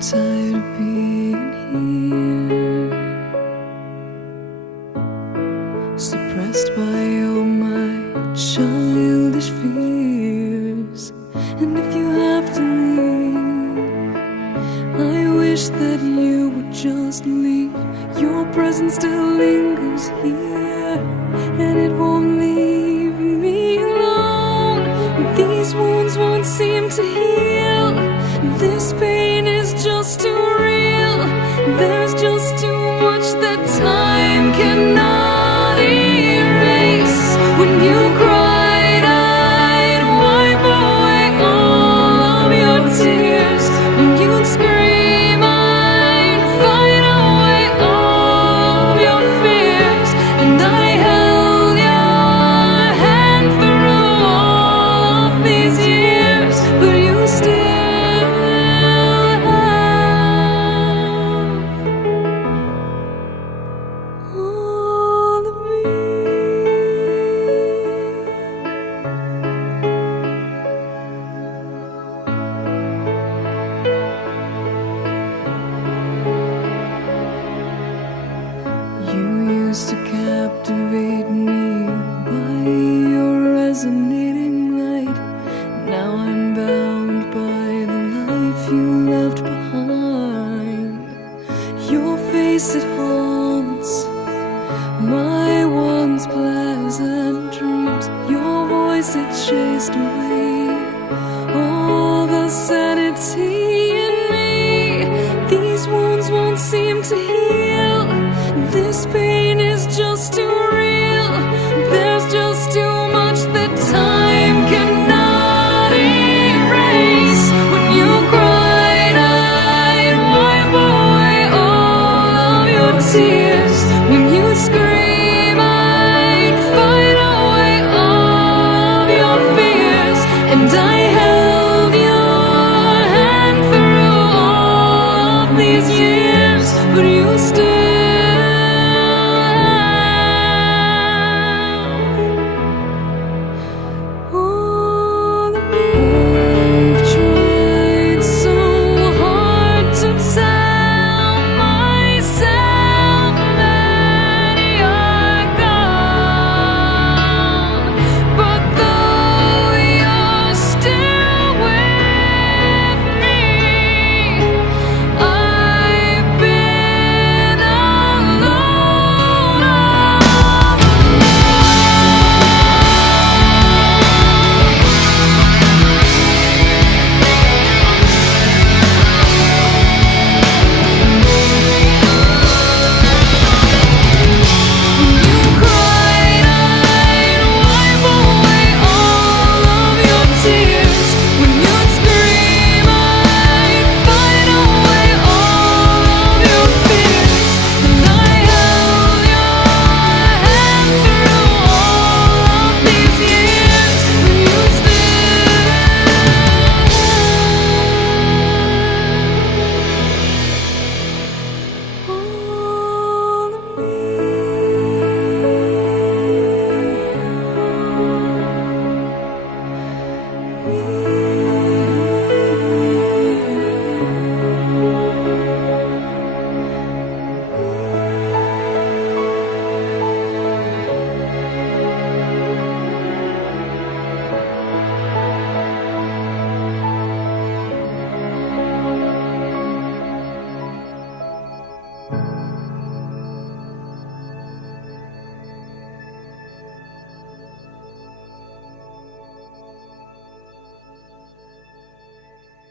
tired of being here, suppressed by all my childish fears. And if you have to leave, I wish that you would just leave. Your presence still lingers here, and it won't leave me alone. These wounds won't seem to heal. This pain is just too real. There's just too much that time cannot erase. When you cried, I'd wipe away all of your tears. When you'd scream, I'd fight away all of your fears. And I held your hand through all of these years, but you still all of me. You used to captivate me by your resonating light. Now I'm bound by the life you left behind. Your face, it haunts my once pleasant dreams. Your voice, it chased away all the sanity in me. These wounds won't seem to heal. This pain is just too real. There's just too much that time cannot erase. When you cried, I'd wipe away all of your tears. When you scream, I'd fight away all of your fears. And I held your hand through all of these years, but you still